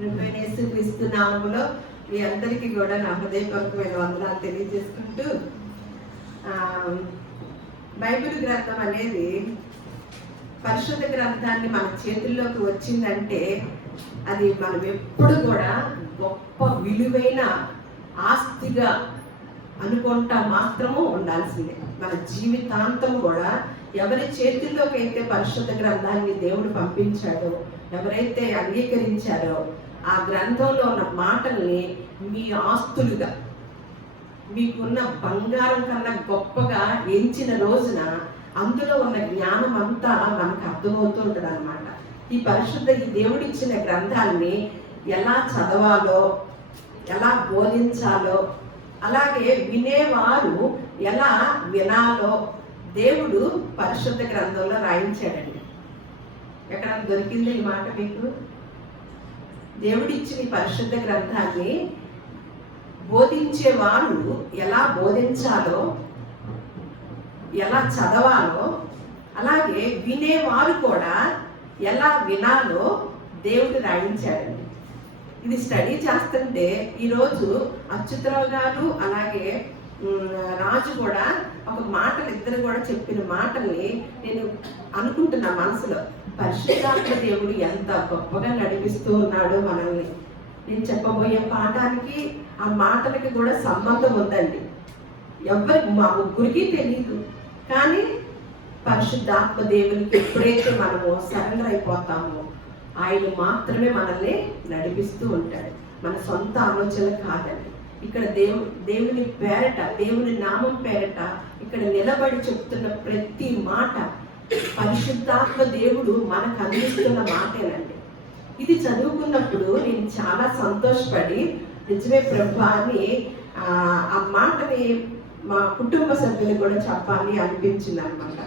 యేసుక్రీస్తు నామములో మీ అందరికీ కూడా నా హృదయపూర్వకమైన వందనాలు తెలియజేసుకుంటూ, బైబిల్ గ్రంథం అనేది పరిశుద్ధ గ్రంథాన్ని మన చేతుల్లోకి వచ్చిందంటే అది మనం ఎప్పుడు కూడా గొప్ప విలువైన ఆస్తిగా అనుకుంటా మాత్రము ఉండాల్సిందే. మన జీవితాంతం కూడా ఎవరి చేతుల్లోకి అయితే పరిశుద్ధ గ్రంథాన్ని దేవుడు పంపించాడో, ఎవరైతే అంగీకరించారో, ఆ గ్రంథంలో ఉన్న మాటల్ని మీ ఆస్తులుగా, మీకున్న బంగారం కన్నా గొప్పగా ఎంచిన రోజున అందులో ఉన్న జ్ఞానం అంతా మనకు అర్థమవుతూ ఉంటుంది అనమాట. ఈ దేవుడిచ్చిన గ్రంథాన్ని ఎలా చదవాలో, ఎలా బోధించాలో, అలాగే వినేవారు ఎలా వినాలో దేవుడు పరిశుద్ధ గ్రంథంలో రాయించాడండి. ఎక్కడ దొరికింది ఈ మాట మీకు? దేవుడిచ్చిన పరిశుద్ధ గ్రంథాన్ని బోధించేవారు ఎలా బోధించాలో, ఎలా చదవాలో, అలాగే వినేవారు కూడా ఎలా వినాలో దేవుడు రాయించాడండి. ఇది స్టడీ చేస్తుంటే ఈరోజు అచ్యుతరావు గారు అలాగే రాజు కూడా ఒక మాటలు, ఇద్దరు కూడా చెప్పిన మాటల్ని నేను అనుకుంటున్నా మనసులో, పరిశుద్ధాత్మ దేవుడు ఎంత గొప్పగా నడిపిస్తూ ఉన్నాడు మనల్ని. నేను చెప్పబోయే పాఠానికి ఆ మాటలకి కూడా సంబంధం ఉందండి. మా ముగ్గురికి తెలియదు, కానీ పరిశుద్ధాత్మ దేవునికి ఎప్పుడైతే మనము సరెండర్ అయిపోతామో ఆయన మాత్రమే మనల్ని నడిపిస్తూ ఉంటాడు. మన సొంత ఆలోచన కాదండి. ఇక్కడ దేవుని పేరట, దేవుని నామం పేరట ఇక్కడ నిలబడి చెప్తున్న ప్రతి మాట పరిశుద్ధాత్మ దేవుడు మనకు అందిస్తున్న మాటేనండి. ఇది చదువుకున్నప్పుడు నేను చాలా సంతోషపడి, నిజమే ప్రభా అని ఆ మాటని మా కుటుంబ సభ్యులు కూడా చెప్పాలి అనిపించింది అనమాట.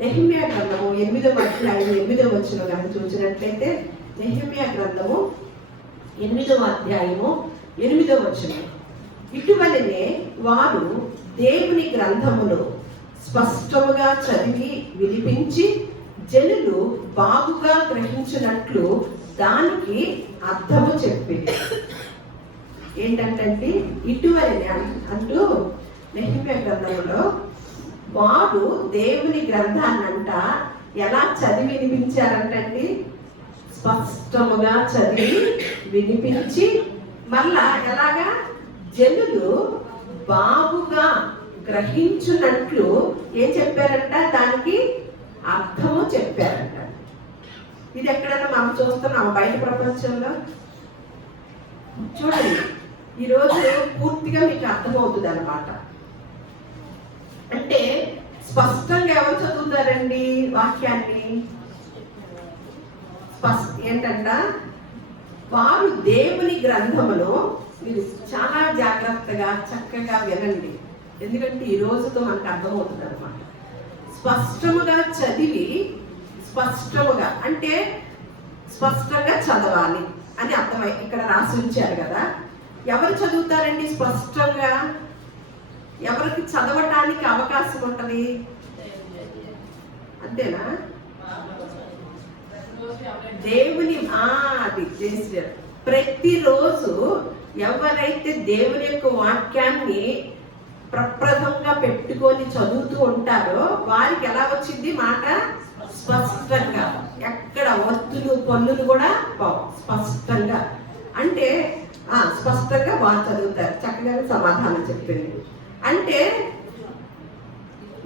నెహెమ్యా గ్రంథము 8వ అధ్యాయం 8వ వచనం కానీ చూసినట్లయితే, నెహెమ్యా గ్రంథము 8వ అధ్యాయము 8వ వచనం, ఇటువలనే వారు దేవుని గ్రంథమును స్పష్టముగా చదివి వినిపించి జనులు బాగుగా గ్రహించినట్లు దానికి అర్థము చెప్పింది. ఏంటంటే ఇటువలనే అంటూ నెహెమ్యా గ్రంథంలో వారు దేవుని గ్రంథాన్నంట ఎలా చదివి వినిపించారంటండి? స్పష్టముగా చదివి వినిపించి, మళ్ళా ఎలాగా జనులు బాగుగా గ్రహించున్నట్లు ఏం చెప్పారంట? దానికి అర్థము చెప్పారంట. ఇది ఎక్కడైనా మనం చూస్తున్నాం బయట ప్రపంచంలో? చూడండి, ఈరోజు పూర్తిగా మీకు అర్థమవుతుంది అనమాట. అంటే స్పష్టంగా ఎవరు చదువుతారండి వాక్యాన్ని? ఏంటంట, వారు దేవుని గ్రంథమును, మీరు చాలా జాగ్రత్తగా చక్కగా వినండి, ఎందుకంటే ఈ రోజుతో మనకు అర్థమవుతుంది అనమాట. స్పష్టముగా చదివి, స్పష్టముగా అంటే స్పష్టంగా చదవాలి అని అర్థమై ఇక్కడ రాసి ఉంచారు కదా. ఎవరు చదువుతారండి స్పష్టంగా? ఎవరికి చదవటానికి అవకాశం ఉంటుంది? అంతేనా? దేవుని అది చేశారు. ప్రతిరోజు ఎవరైతే దేవుని యొక్క వాక్యాన్ని ప్రప్రథంగా పెట్టుకొని చదువుతూ ఉంటారో వారికి ఎలా వచ్చింది మాట? స్పష్టంగా, ఎక్కడ ఒత్తులు పన్నులు కూడా స్పష్టంగా, అంటే స్పష్టంగా వారు చదువుతారు. చక్కగా సమాధానం చెప్పింది. అంటే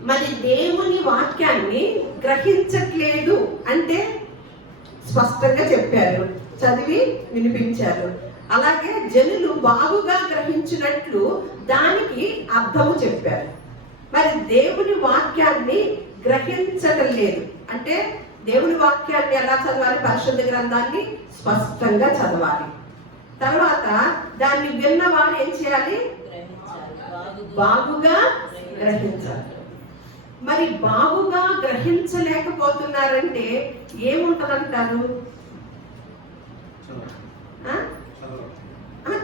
మరి దేవుని వాక్యాన్ని గ్రహించట్లేదు అంటే స్పష్టంగా చెప్పారు, చదివి వినిపించారు. అలాగే జనులు బాగుగా గ్రహించినట్లు దానికి అర్థము చెప్పారు. మరి దేవుని వాక్యాన్ని గ్రహించడం లేదు అంటే దేవుని వాక్యాన్ని ఎలా చదవాలి? పరిశుద్ధ గ్రంథాన్ని స్పష్టంగా చదవాలి. తర్వాత దాన్ని విన్నవారు ఏం చేయాలి? బాగుగా గ్రహించాలి. మరి బాగుగా గ్రహించలేకపోతున్నారంటే ఏముంటదంటారు?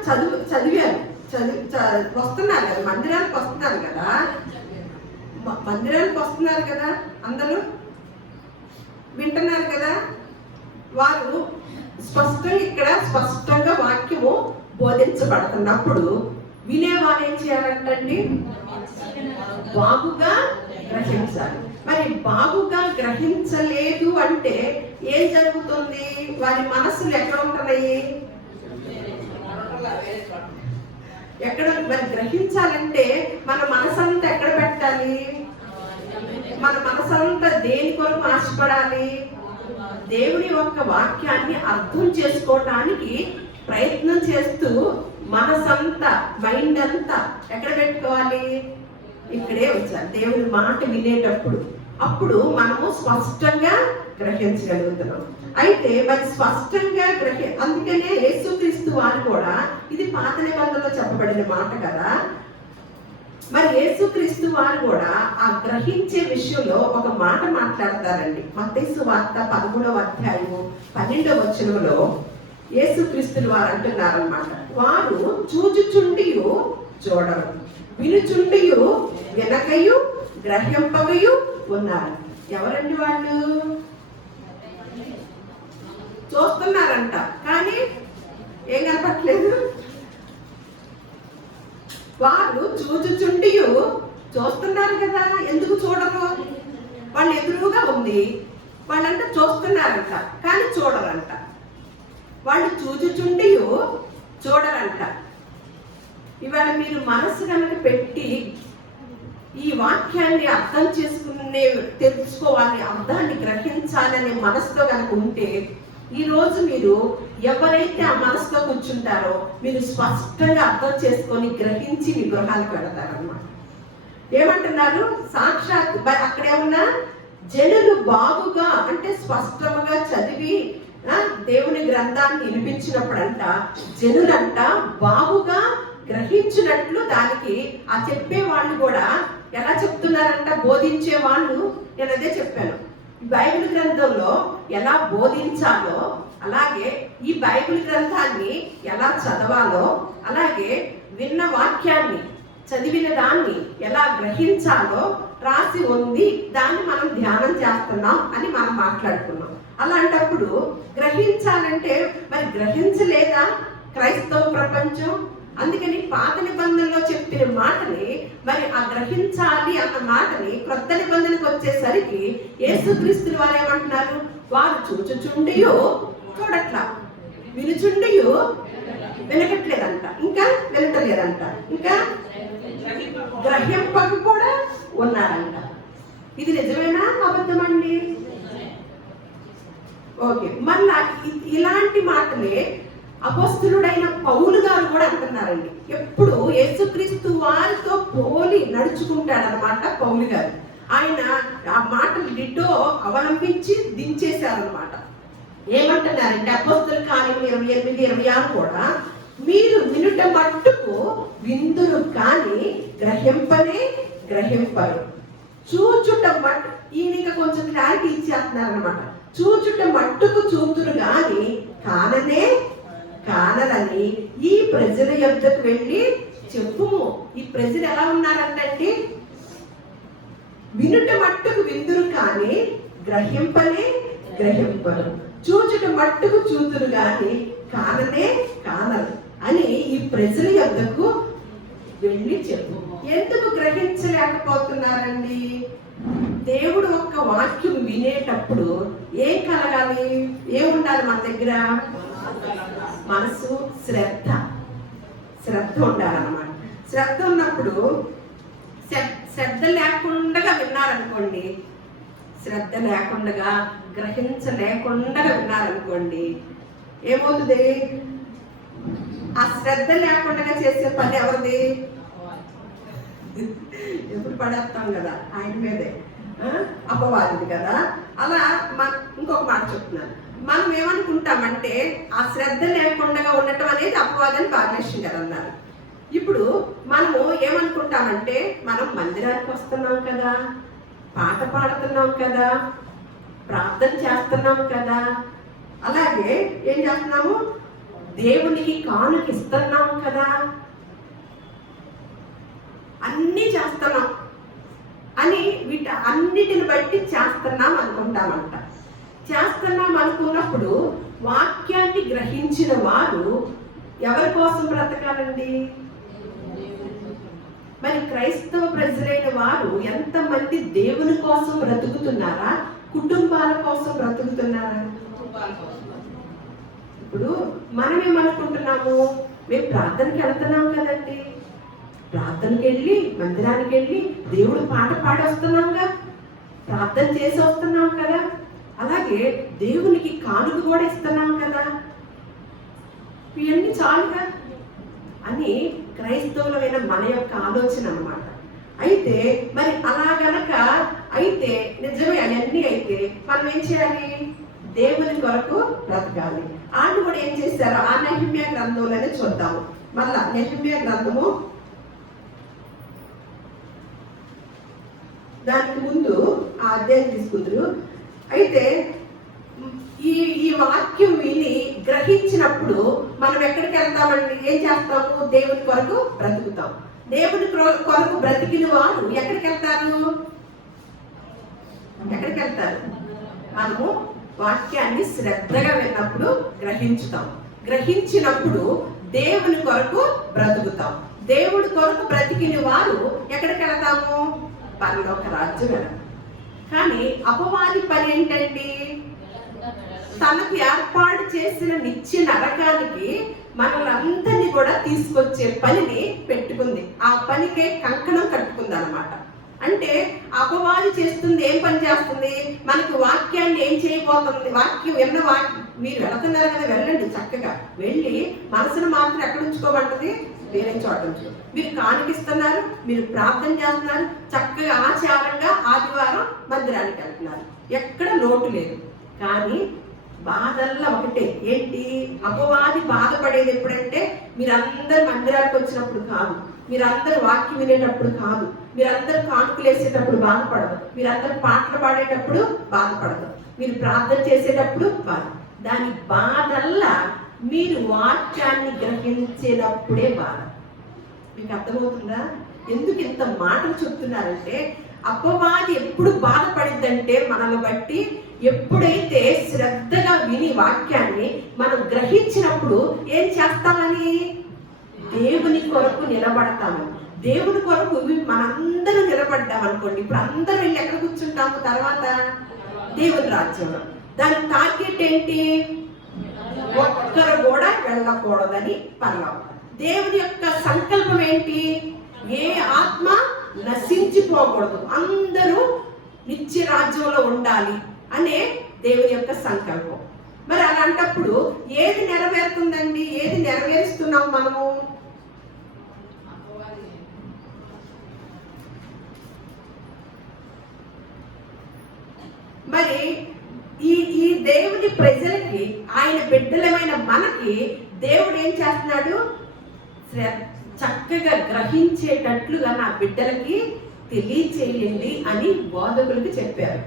చదివారు, వస్తున్నారు కదా, మందిరానికి వస్తున్నారు కదా, అందరూ వింటున్నారు కదా. వారు స్పష్టంగా ఇక్కడ స్పష్టంగా గ్రహించబడుతున్నప్పుడు వినేవారు ఏం చేయాలంటండి? బాగుగా గ్రహించాలి. మరి బాగుగా గ్రహించలేదు అంటే ఏం జరుగుతుంది? వారి మనసులు ఎక్కడ ఉంటున్నాయి? ఎక్కడ? మరి గ్రహించాలంటే మన మనసంతా ఎక్కడ పెట్టాలి? మన మనసంతా దేని కొరకు ఆశపడాలి? దేవుని యొక్క వాక్యాన్ని అర్థం చేసుకోవటానికి ప్రయత్నం చేస్తూ మనసంతా, మైండ్ అంతా ఎక్కడ పెట్టుకోవాలి? ఇక్కడే వచ్చారు. దేవుని మాట వినేటప్పుడు అప్పుడు మనము స్పష్టంగా గ్రహించగలుగుతున్నాం. అయితే మరి స్పష్టంగా అందుకనే యేసుక్రీస్తు వారు కూడా, ఇది పాత నిబంధనలో చెప్పబడిన మాట కదా, మరి యేసుక్రీస్తు వారు కూడా ఆ గ్రహించే విషయంలో ఒక మాట మాట్లాడతారండి. మత్తయి సువార్త 13వ అధ్యాయము 12వ వచనంలో యేసుక్రీస్తులు వారు అంటున్నారన్నమాట, వారు చూచుచుండియు చూడరు, వినుచుండియు వినకయు గ్రహింపకయు ఉన్నారు. ఎవరండి వాళ్ళు? చూస్తున్నారంట కానీ ఏం కనపట్లేదు. వాళ్ళు చూచుచుండియు, చూస్తున్నారు కదా, ఎందుకు చూడరు? వాళ్ళు ఎదురుగా ఉంది, వాళ్ళంట చూస్తున్నారంట కానీ చూడరంట. వాళ్ళు చూచుచుండియు చూడరంట. ఇవాళ మీరు మనసు కనుక పెట్టి ఈ వాక్యాన్ని అర్థం తెలుసుకోవాలి, అర్థాన్ని గ్రహించాలనే మనసుతో కనుక ఉంటే, ఈరోజు మీరు ఎవరైతే ఆ మనసుతో కూర్చుంటారో మీరు స్పష్టంగా అర్థం చేసుకొని గ్రహించి మీ గృహాలకు వెళతారన్నమాట. ఏమంటున్నారు? సాక్షాత్ అక్కడే ఉన్న జనులు బాగుగా అంటే స్పష్టంగా చదివి దేవుని గ్రంథాన్ని వినిపించినప్పుడంట జనులంట బాగుగా గ్రహించినట్లు దానికి ఆ చెప్పే వాళ్ళు కూడా ఎలా చెప్తున్నారంట? బోధించే వాళ్ళు. నేను అదే చెప్పాను, బైబిల్ గ్రంథంలో ఎలా బోధించాలో, అలాగే ఈ బైబిల్ గ్రంథాన్ని ఎలా చదవాలో, అలాగే విన్న వాక్యాన్ని, చదివిన దాన్ని ఎలా గ్రహించాలో రాసి ఉంది. దాన్ని మనం ధ్యానం చేస్తున్నాం అని మనం మాట్లాడుకున్నాం. అలాంటప్పుడు గ్రహించాలంటే మరి గ్రహించలేదా క్రైస్తవ ప్రపంచం? అందుకని పాత నిబంధనలో చెప్పిన మాటని, మరి ఆ గ్రహించాలి అన్న మాటని క్రొత్త నిబంధనకు వచ్చేసరికి యేసుక్రీస్తులు వారు ఏమంటున్నారు? వారు చూచుచుండియో చూడట్లా, వినుచుండియో వినకట్లేదంట, ఇంకా వినటలేదంట, ఇంకా గ్రహింపకు కూడా ఉన్నారంట. ఇది నిజమేనా అబద్ధమండి? ఓకే, మళ్ళా ఇలాంటి మాటలే అపోస్తలుడైన పౌలు గారు కూడా అంటున్నారండి. ఎప్పుడు యేసుక్రీస్తు వారితో పోలి నడుచుకుంటాడనమాట పౌలు గారు. ఆయన ఆ మాటలు డిటో అవలంబించి దించేశారనమాట. ఏమంటున్నారంటే అపోస్తల కార్యం 28-26 కూడా, మీరు వినుట మట్టుకు విందురు కానీ గ్రహింపనే గ్రహింపరు, చూచుట మట్టు. ఈయన కొంచెం క్లారిటీ ఇచ్చేస్తున్నారనమాట. చూచుట మట్టుకు చూతురు గాని కాననే కానలని ఈ ప్రజల యొద్దకు వెళ్ళి చెప్పుము. ఈ ప్రజలు ఎలా ఉన్నారంటే వినుట మట్టుకు విందురు కానీ గ్రహింపనే గ్రహింపరు, చూచుట మట్టుకు చూతురు గాని కాననే కానరు అని ఈ ప్రజల యొద్దకు వెళ్ళి చెప్పు. ఎందుకు గ్రహించలేకపోతున్నారండి? దేవుడు ఒక్క వాక్యం వినేటప్పుడు ఏం కలగాలి? ఏముండాలి మన దగ్గర? మనసు, శ్రద్ధ ఉండాలన్నమాట. శ్రద్ధ ఉన్నప్పుడు శ్రద్ధ లేకుండా విన్నారనుకోండి, శ్రద్ధ లేకుండా గ్రహించలేకుండా విన్నారనుకోండి, ఏమవుతుంది? ఆ శ్రద్ధ లేకుండా చేసే పని ఎవరిది? ఎప్పుడు పడేస్తాం కదా ఆయన మీదే, అపవాదిది కదా. అలా ఇంకొక మాట చెప్తున్నాను, మనం ఏమనుకుంటామంటే ఆ శ్రద్ధ లేకుండా ఉండటం అనేది అపవాదని బాలకృష్ణ గారు అన్నారు. ఇప్పుడు మనము ఏమనుకుంటామంటే మనం మందిరానికి వస్తున్నాం కదా, పాట పాడుతున్నాం కదా, ప్రార్థన చేస్తున్నాం కదా, అలాగే ఏం చేస్తున్నాము? దేవునికి కానుక ఇస్తున్నాం కదా, అన్నీ చేస్తున్నాం అని అన్నిటిని బట్టి చేస్తున్నాం అనుకుంటామంట. చేస్తున్నాం అనుకున్నప్పుడు వాక్యాన్ని గ్రహించిన వారు ఎవరి కోసం బ్రతకాలండి? మరి క్రైస్తవ ప్రజలైన వారు ఎంతమంది దేవుని కోసం బ్రతుకుతున్నారా, కుటుంబాల కోసం బ్రతుకుతున్నారా? ఇప్పుడు మనం ఏమనుకుంటున్నాము, మేము ప్రార్థనకి వెళ్తున్నాం కదండి, ప్రార్థనకి వెళ్ళి మందిరానికి వెళ్ళి దేవుడు పాట పాడి వస్తున్నాంగా, ప్రార్థన చేసి వస్తున్నాం కదా, అలాగే దేవునికి కానుక కూడా ఇస్తున్నాం కదా, ఇవన్నీ చాలుగా అని క్రైస్తవులమైన మన యొక్క ఆలోచన అన్నమాట. అయితే మరి అలా గనక అయితే నిజమే అవన్నీ అయితే మనం ఏం చేయాలి? దేవుని కొరకు బ్రతకాలి. వాళ్ళు కూడా ఏం చేశారు? ఆ నెహెమ్యా గ్రంథంలోనే చూద్దాము. మళ్ళా నెహెమ్యా గ్రంథము దానికి ముందు ఆ అధ్యాయం తీసుకుందరు. అయితే ఈ వాక్యం విని గ్రహించినప్పుడు మనం ఎక్కడికి వెళ్తామండి? ఏం చేస్తాము? దేవుని కొరకు బ్రతుకుతాం. దేవుని కొరకు బ్రతికిన వారు ఎక్కడికి వెళ్తారు? ఎక్కడికి వెళ్తారు? మనము వాక్యాన్ని శ్రద్ధగా విన్నప్పుడు గ్రహించుతాం. గ్రహించినప్పుడు దేవుని కొరకు బ్రతుకుతాం. దేవుడి కొరకు బ్రతికిన వారు ఎక్కడికి వెళ్తాము? పరలోక రాజ్యం వెళ్తాం. కానీ అపవాది పని ఏంటండి? తనకు ఏర్పాటు చేసిన నిత్య నరకానికి మనల్ని కూడా తీసుకొచ్చే పనిని పెట్టుకుంది. ఆ పనికే కంకణం కట్టుకుంది అన్నమాట. అంటే అపవాది చేస్తుంది ఏం పని చేస్తుంది? మనకు వాక్యాన్ని ఏం చేయబోతుంది? వాక్యం విన్న మీరు వెళుతున్నారు కదా, వెళ్ళండి, చక్కగా వెళ్ళి మనసును మాత్రం ఎక్కడ ఉంచుకోబడ్డది? వేరే చోట ఉంచు. మీరు కానికిస్తున్నారు, మీరు ప్రార్థన చేస్తున్నారు, చక్కగా ఆచారంగా ఆదివారం మందిరానికి వెళ్తున్నారు, ఎక్కడ లోటు లేదు. కానీ బాధల్లో ఒకటే ఏంటి? అపవాది బాధపడేది ఎప్పుడంటే మీరందరూ మందిరానికి వచ్చినప్పుడు కాదు, మీరందరూ వాక్యం వినేటప్పుడు కాదు, మీరందరూ కానుకలు వేసేటప్పుడు బాధపడదు, మీరందరూ పాటలు పాడేటప్పుడు బాధపడదు, మీరు ప్రార్థన చేసేటప్పుడు బాధ. దాని బాధల్లా మీరు వాక్యాన్ని గ్రహించేటప్పుడే బాధ. మీకు అర్థమవుతుందా? ఎందుకు ఇంత మాటలు చెప్తున్నారంటే అపవాది ఎప్పుడు బాధపడిద్దంటే మనల్ని బట్టి ఎప్పుడైతే శ్రద్ధగా విని వాక్యాన్ని మనం గ్రహించినప్పుడు ఏం చేస్తామని? దేవుని కొరకు నిలబడతాము. దేవుని కొరకు మనందరం నిలబడ్డాం అనుకోండి, ఇప్పుడు అందరం వెళ్ళి ఎక్కడ కూర్చుంటాము? తర్వాత దేవుని రాజ్యంలో. దాని టార్గెట్ ఏంటి? ఒక్కరు కూడా వెళ్ళకూడదని పరలోకం. దేవుని యొక్క సంకల్పం ఏంటి? ఏ ఆత్మ నశించిపోకూడదు, అందరూ నిత్య రాజ్యంలో ఉండాలి అనే దేవుని యొక్క సంకల్పం. మరి అలాంటప్పుడు ఏది నెరవేరుతుందండి? ఏది నెరవేరుస్తున్నాం మనము? మరి ఈ దేవుని ప్రజలకి, ఆయన బిడ్డలమైన మనకి దేవుడు ఏం చేస్తున్నాడు? చక్కగా గ్రహించేటట్లుగా నా బిడ్డలకి తెలియచేయండి అని బోధకులకు చెప్పారు,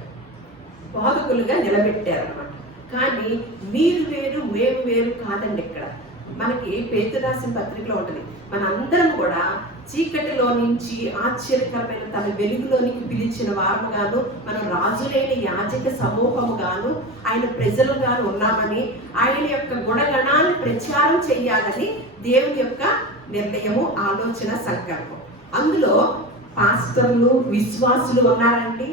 బోధకులుగా నిలబెట్టారు అన్నమాట. కానీ మీరు వేరు మేము వేరు కాదండి. ఇక్కడ మనకి పేతురు రాసిన పత్రికలో ఉంటుంది, మనందరం కూడా చీకటిలో నుంచి ఆశ్చర్యకరమైన తన వెలుగులోనికి పిలిచిన వారముగాను, మనం రాజులైన యాజక సమూహముగాను, ఆయన ప్రజలుగాను ఉన్నామని, ఆయన యొక్క గుణగణాన్ని ప్రచారం చేయాలని దేవుని యొక్క నిర్ణయము, ఆలోచన, సంకల్పం. అందులో పాస్టర్లు, విశ్వాసులు ఉన్నారండి?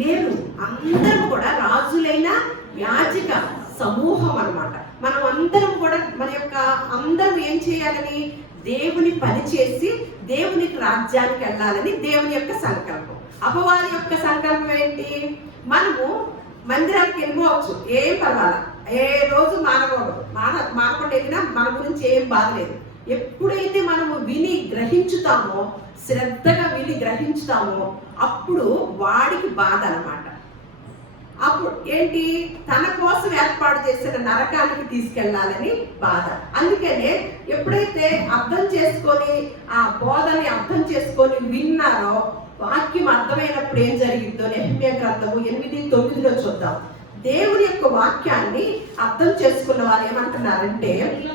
లేరు. అందరం కూడా రాజులైన యాజక సమూహం అన్నమాట. మనం అందరం కూడా మన యొక్క అందరం ఏం చేయాలని? దేవుని పని చేసి దేవునికి రాజ్యానికి వెళ్ళాలని దేవుని యొక్క సంకల్పం. అపవాది యొక్క సంకల్పం ఏంటి? మనము మందిరానికి వెళ్ళిపోవచ్చు, ఏం పర్వాలా, ఏ రోజు మానకుండా వెళ్ళినా మన గురించి ఏం బాధ లేదు. ఎప్పుడైతే మనము విని గ్రహించుతామో, శ్రద్ధగా విని గ్రహించుతామో, అప్పుడు వాడికి బాధ అన్నమాట. అప్పుడు ఏంటి? తన కోసం ఏర్పాటు చేసిన నరకానికి తీసుకెళ్లాలని బాధ. అందుకనే ఎప్పుడైతే అర్థం చేసుకొని ఆ బోధని అర్థం చేసుకొని విన్నారో, వాక్యం అర్థమైనప్పుడు ఏం జరిగిందో నెహెమ్యా గ్రంథము 8:9 చూద్దాం. దేవుని యొక్క వాక్యాన్ని అర్థం చేసుకున్న వారు ఏమంటున్నారంటే,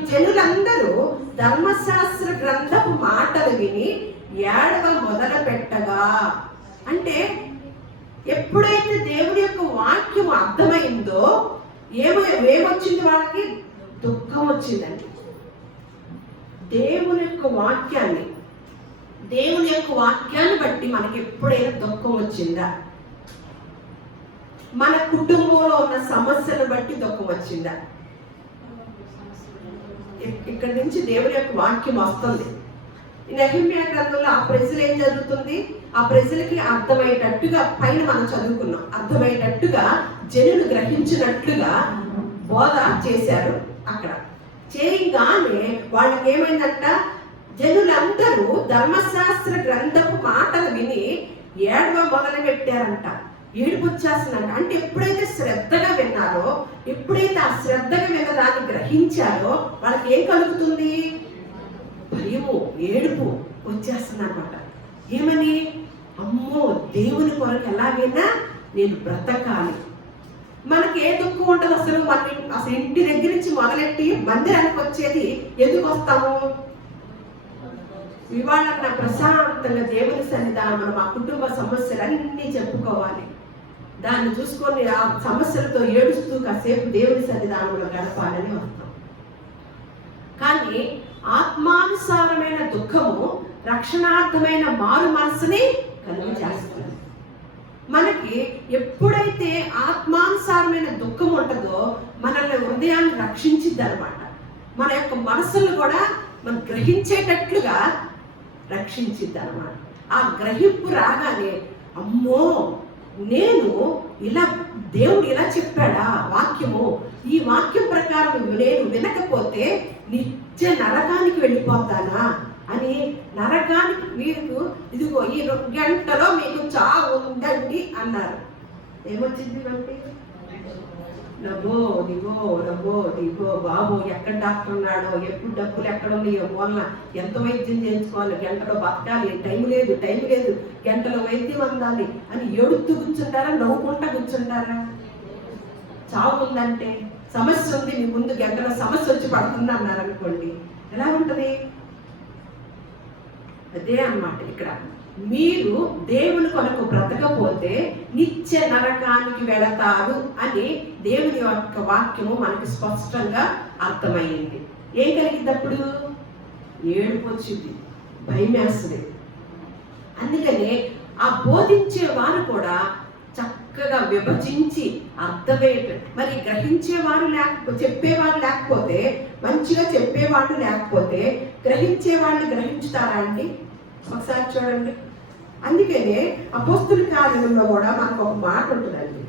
జనులందరూ ధర్మశాస్త్ర గ్రంథపు మాటలు విని ఏడవ మొదలు పెట్టగా, అంటే ఎప్పుడైతే దేవుని యొక్క వాక్యం అర్థమైందో ఏమొచ్చింది? వాళ్ళకి దుఃఖం వచ్చిందండి. దేవుని యొక్క వాక్యాన్ని బట్టి మనకి ఎప్పుడైనా దుఃఖం వచ్చిందా? మన కుటుంబంలో ఉన్న సమస్యను బట్టి దుఃఖం వచ్చిందా? ఇక్కడి నుంచి దేవుని యొక్క వాక్యం వస్తుంది. నెహెమ్యా గ్రంథంలో ఆ ప్రజలు ఏం జరుగుతుంది, ఆ ప్రజలకి అర్థమయ్యేటట్టుగా పైన మనం చదువుకున్నాం, అర్థమయ్యేటట్టుగా జనులు గ్రహించినట్లుగా బోధ చేశారు. అక్కడ చేయగానే వాళ్ళకి ఏమైందంట, జనులందరూ ధర్మశాస్త్ర గ్రంథపు మాటలు విని ఏడవ మొదలు పెట్టారంట. ఏడుపు వచ్చేస్తుందంట. అంటే ఎప్పుడైతే శ్రద్ధగా విన్నారో, ఎప్పుడైతే ఆ శ్రద్ధగా విన్నదాన్ని గ్రహించారో వాళ్ళకి ఏం కలుగుతుంది? భయము, ఏడుపు వచ్చేస్తుంది అనమాట. ఏమని? అమ్మో, దేవుని కొరకు ఎలాగైనా నేను బ్రతకాలి. మనకి ఏ దుఃఖం ఉంటుంది అసలు? అసలు ఇంటి దగ్గర నుంచి మొదలెట్టి మందిరానికి వచ్చేది ఎందుకు వస్తాము? ఇవాళ ప్రశాంతంగా దేవుని సన్నిధానం మా కుటుంబ సమస్యలన్నీ చెప్పుకోవాలి. దాన్ని చూసుకొని ఆ సమస్యలతో ఏడుస్తూ కాసేపు దేవుని సన్నిధానంలో గడపాలని వస్తాం. కానీ ఆత్మానుసారమైన దుఃఖము రక్షణార్థమైన మారు మనసుని కలుగు చేస్తుంది. మనకి ఎప్పుడైతే ఆత్మానుసారమైన దుఃఖం ఉంటుందో మనల్ని హృదయాన్ని రక్షించిద్ది అనమాట. మన యొక్క మనసులు కూడా మనం గ్రహించేటట్లుగా రక్షించిద్ది అనమాట. ఆ గ్రహింపు రాగానే అమ్మో, నేను ఇలా దేవుడు ఇలా చెప్పాడా వాక్యము, ఈ వాక్యం ప్రకారం నేను వినకపోతే నిత్య నరకానికి వెళ్ళిపోతానా అని, నరకానికి మీకు ఇదిగో ఈ 2 గంటలో మీకు చావు ఉందండి అన్నారు. ఏమొచ్చింది మనకి? నవ్వో దిగో బాబు, ఎక్కడ డాక్టర్ ఉన్నాడో, ఎప్పుడు డబ్బులు ఎక్కడ ఉన్నాయో, మొన్న ఎంత వైద్యం చేయించుకోవాలి, గంటలో బతకాలి, టైం లేదు, గంటలో వైద్యం అందాలి అని ఏడుతూ కూర్చుంటారా, నవ్వుకుంటా కూర్చుంటారా? చావు ఉందంటే, సమస్య ఉంది మీ ముందు, గంటలో సమస్య వచ్చి పడుతుంది అన్నారు అనుకోండి, ఎలా ఉంటది? అదే అన్నమాట. ఇక్కడ మీరు దేవుని కొరకు బ్రతకపోతే నిత్య నరకానికి వెళతారు అని దేవుని యొక్క వాక్యము మనకి స్పష్టంగా అర్థమైంది. ఏం కలిగినప్పుడు? ఏడుపు వచ్చింది, భయం వేస్తుంది. అందుకనే ఆ బోధించే వారు కూడా చక్కగా విభజించి అర్థమయ్యే, మరి గ్రహించేవారు చెప్పేవారు లేకపోతే, మంచిగా చెప్పేవాళ్ళు లేకపోతే గ్రహించేవాళ్ళు గ్రహించుతారా అండి? ఒకసారి చూడండి. అందుకనే అపోస్తుల కార్యంలో కూడా మనకు ఒక మాట ఉంటుందండి.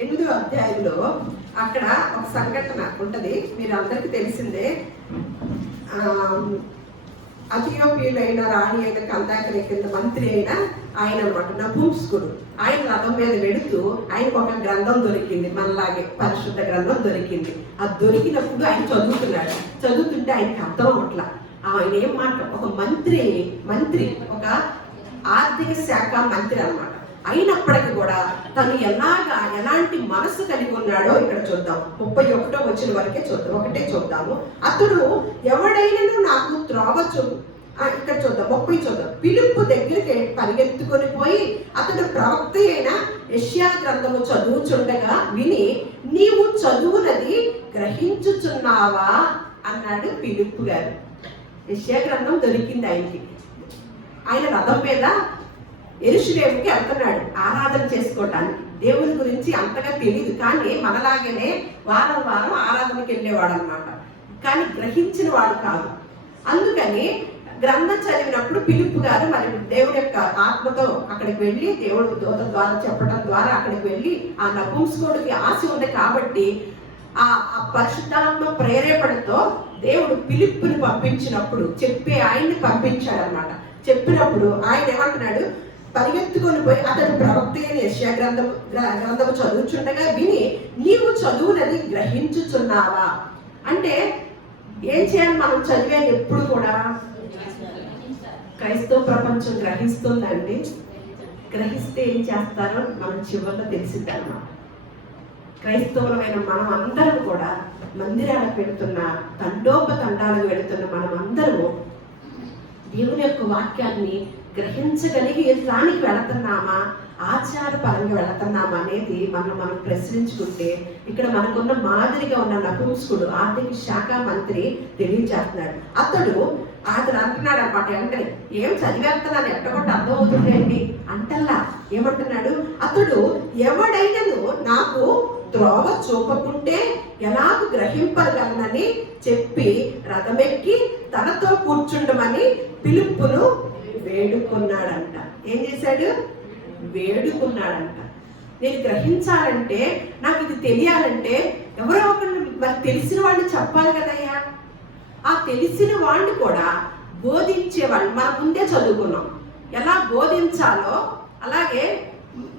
ఎనిమిదో అధ్యాయంలో అక్కడ ఒక సంఘటన ఉంటది, మీరు అందరికీ తెలిసిందే. అథియోపియులైన రాణి అయిన కందాకరి కింద మంత్రి అయిన ఆయన అనమాట, నపుంసకుడు. ఆయన రథం మీద వెళుతూ ఆయనకు ఒక గ్రంథం దొరికింది, మనలాగే పరిశుద్ధ గ్రంథం దొరికింది. అది దొరికినప్పుడు ఆయన చదువుతుంటే ఆయనకి అర్థం అవ్వట్లా. ఆయన ఏం మాట, ఒక మంత్రి ఒక ఆర్థిక శాఖ మంత్రి అనమాట. అయినప్పటికీ కూడా తను ఎలాంటి మనసు కలిగి ఉన్నాడో ఇక్కడ చూద్దాం. 31వ వచనం వరకే ఒకటే చూద్దాము. అతడు ఎవడైనా నాకు త్రోవ ఇక్కడ చూద్దాం, 30 చూద్దాం. ఫిలిప్పు దగ్గరికి పరిగెత్తుకొని పోయి అతడు ప్రవక్త అయిన యెషయా గ్రంథము చదువుచుండగా విని, నీవు చదువునది గ్రహించుచున్నావా అన్నాడు ఫిలిప్పు గారు. యెషయా గ్రంథం దొరికింది ఆయనకి. ఆయన రథం మీద యెరూషలేముకి వెళ్తున్నాడు ఆరాధన చేసుకోవటానికి. దేవుని గురించి అంతగా తెలియదు, కానీ మనలాగనే వారం ఆరాధనకి వెళ్ళేవాడు అనమాట. కానీ గ్రహించిన వాడు కాదు. అందుకని గ్రంథం చదివినప్పుడు ఫిలిప్పు గారు మరి దేవుడి యొక్క ఆత్మతో అక్కడికి వెళ్ళి, దేవుడు దూత ద్వారా చెప్పడం ద్వారా అక్కడికి వెళ్ళి, ఆ నపుంసకుడికి ఆశ ఉంది కాబట్టి ఆ పరిశుద్ధాత్మ ప్రేరేపణతో దేవుడు ఫిలిప్పుని పంపించినప్పుడు ఆయన్ని పంపించాడు అనమాట. చెప్పినప్పుడు ఆయన ఏమంటున్నాడు, పరిగెత్తుకొని పోయి అతడు ప్రవక్త అయిన యెషయా గ్రంథము చదువుచుండగా విని, నీవు చదువునది గ్రహించుచున్నావా అంటే ఏం చేయాలి? మనం చదివేది ఎప్పుడు కూడా క్రైస్తవ ప్రపంచం గ్రహిస్తుందండి. గ్రహిస్తే ఏం చేస్తారో మనం చివరిలో తెలిసిందన్నమాట. క్రైస్తవులమైన మనం అందరం కూడా మందిరాలకు వెళుతున్న, తండోపతండాలకు వెళుతున్న మనం అందరము దేవుని యొక్క వాక్యాన్ని గ్రహించగలిగి దానికి వెళుతున్నామా ఆచారపరంగా వెళుతున్నాం అనేది మనం ప్రశ్నించుకుంటే ఇక్కడ మనకున్న మాదిరిగా ఉన్న నపుంసకుడు ఆర్థిక శాఖ మంత్రి తెలియజేస్తున్నాడు. అతను అంటున్నాడు అన్నమాట, వెంటనే ఏం చదివేస్తున్నాను ఎట్టగొట్ట అర్థం అవుతుందండి అంటల్లా ఏమంటున్నాడు, అతడు ఎవడైనను నాకు త్రోవ చూపకుంటే ఎలాగూ గ్రహింపగలనని చెప్పి రథమెక్కి తనతో కూర్చుండమని పిలుపును వేడుకున్నాడంట. ఏం చేశాడు? వేడుకున్నాడంట. నేను గ్రహించాలంటే, నాకు ఇది తెలియాలంటే ఎవరో ఒకళ్ళు మరి తెలిసిన వాళ్ళు చెప్పాలి కదయ్యా. ఆ తెలిసిన వాళ్ళు కూడా బోధించేవాళ్ళు మన ముందే చదువుకున్నాం. ఎలా బోధించాలో, అలాగే